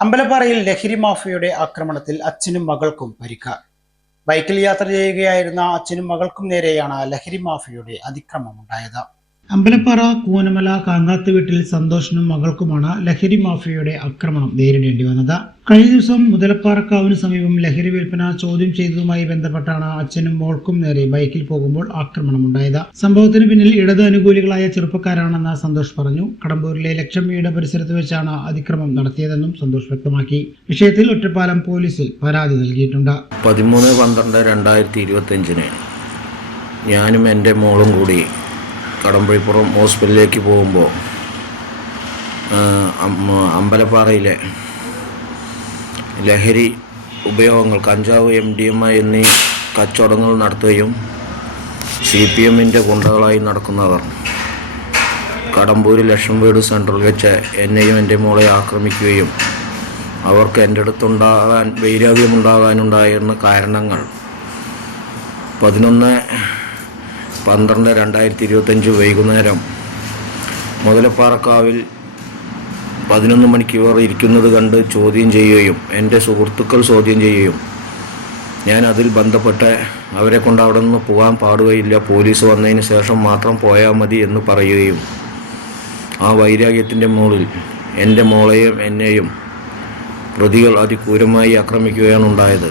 അമ്പലപ്പാറയിൽ ലഹരി മാഫിയയുടെ ആക്രമണത്തിൽ അച്ഛനും മകൾക്കും പരിക്ക്. ബൈക്കിൽ യാത്ര ചെയ്യുകയായിരുന്ന അച്ഛനും മകൾക്കും നേരെയാണ് ലഹരി മാഫിയയുടെ അതിക്രമം ഉണ്ടായത് അമ്പലപ്പാറ കൂനമല കാങ്ങാത്ത് വീട്ടിൽ സന്തോഷിനും മകൾക്കുമാണ് ലഹരി മാഫിയയുടെ ആക്രമണം നേരിടേണ്ടി വന്നത്. കഴിഞ്ഞ ദിവസം മുതലപ്പാറക്കാവിന് സമീപം ലഹരി വിൽപ്പന ചോദ്യം ചെയ്തതുമായി ബന്ധപ്പെട്ടാണ് അച്ഛനും മോൾക്കും നേരെ ബൈക്കിൽ പോകുമ്പോൾ ആക്രമണമുണ്ടായത്. സംഭവത്തിന് പിന്നിൽ ഇടത് അനുകൂലികളായ ചെറുപ്പക്കാരാണെന്ന് സന്തോഷ് പറഞ്ഞു. കടമ്പൂരിലെ ലക്ഷം വീട് പരിസരത്ത് വെച്ചാണ് അതിക്രമം നടത്തിയതെന്നും സന്തോഷ് വ്യക്തമാക്കി. വിഷയത്തിൽ ഒറ്റപ്പാലം പോലീസിൽ പരാതി നൽകിയിട്ടുണ്ട്. പതിമൂന്ന് പന്ത്രണ്ട് രണ്ടായിരത്തി ഇരുപത്തഞ്ചിന് ഞാനും എന്റെ മോളും കൂടി കടമ്പഴിപ്പുറം ഹോസ്പിറ്റലിലേക്ക് പോകുമ്പോൾ അമ്പലപ്പാറയിലെ ലഹരി ഉപയോഗങ്ങൾ കഞ്ചാവ് എം ഡി എം എന്നീ കച്ചവടങ്ങൾ നടത്തുകയും സി പി എമ്മിന്റെ ഗുണ്ടകളായി നടക്കുന്നവർ കടമ്പൂര് ലക്ഷം വീട് സെൻട്രൽ വെച്ച് എന്നെയും എന്റെ മോളെ ആക്രമിക്കുകയും അവർക്ക് എന്റെ അടുത്തുണ്ടാകാൻ വൈരാഗ്യമുണ്ടാകാനുണ്ടായിരുന്ന കാരണങ്ങൾ. പതിനൊന്ന് പന്ത്രണ്ട് രണ്ടായിരത്തി ഇരുപത്തഞ്ച് വൈകുന്നേരം മുതലപ്പാറക്കാവിൽ പതിനൊന്ന് മണിക്ക് ഇവർ ഇരിക്കുന്നത് കണ്ട് ചോദ്യം ചെയ്യുകയും എന്റെ സുഹൃത്തുക്കൾ ചോദ്യം ചെയ്യുകയും ഞാൻ അതിൽ ബന്ധപ്പെട്ട് അവരെ കൊണ്ട് അവിടെ നിന്ന് പോകാൻ പാടുകയില്ല. പോലീസ് വന്നതിന് ശേഷം മാത്രം പോയാൽ മതി എന്ന് പറയുകയും ആ വൈരാഗ്യത്തിന്റെ മുകളിൽ എന്റെ മോളെയും എന്നെയും പ്രതികൾ അതിക്രൂരമായി ആക്രമിക്കുകയാണ് ഉണ്ടായത്.